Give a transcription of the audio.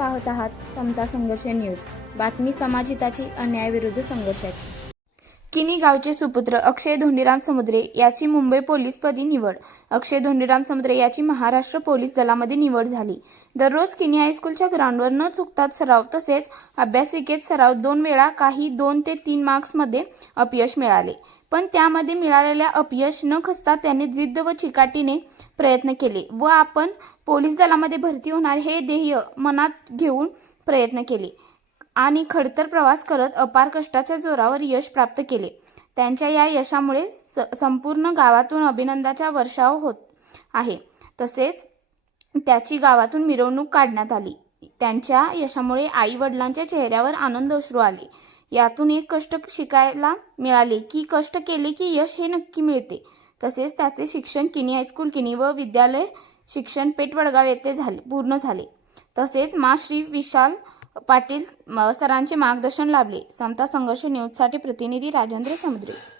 पाहत आहात समता संघर्ष न्यूज. बातमी समाजिताची अन्यायविरुद्ध संघर्षाची. किनी गावचे सुपुत्र अक्षय धोंडीराम समुद्रे याची मुंबई पोलीसपदी निवड. अक्षय धोंडीराम समुद्रे याची महाराष्ट्र पोलीस दलामध्ये निवड झाली. दररोज किनी हायस्कूलच्या ग्राउंडवर न चुकता सराव तसेच अभ्यासिकेत सराव दोन वेळा काही दोन ते तीन मार्क्समध्ये अपयश मिळाले. पण त्यामध्ये मिळालेल्या अपयश न खसता त्याने जिद्द व चिकाटीने प्रयत्न केले व आपण पोलीस दलामध्ये भरती होणार हे ध्येय मनात घेऊन प्रयत्न केले. आणि खडतर प्रवास करत अपार कष्टाच्या जोरावर यश प्राप्त केले. त्यांच्या या यशामुळे स संपूर्ण गावातून अभिनंदाचा वर्षाव होत आहे. तसेच त्याची गावातून मिरवणूक काढण्यात आली. त्यांच्या यशामुळे आई वडिलांच्या चेहऱ्यावर आनंद अश्रू आले. यातून एक कष्ट शिकायला मिळाले की कष्ट केले की यश हे नक्की मिळते. तसेच त्याचे शिक्षण किनी हायस्कूल किनी व विद्यालय शिक्षण पेठ वडगाव येथे झाले पूर्ण झाले. तसेच मा श्री विशाल पाटील म, सरांचे मार्गदर्शन लाभले. समता संघर्ष न्यूजसाठी प्रतिनिधी राजेंद्र समुद्रे.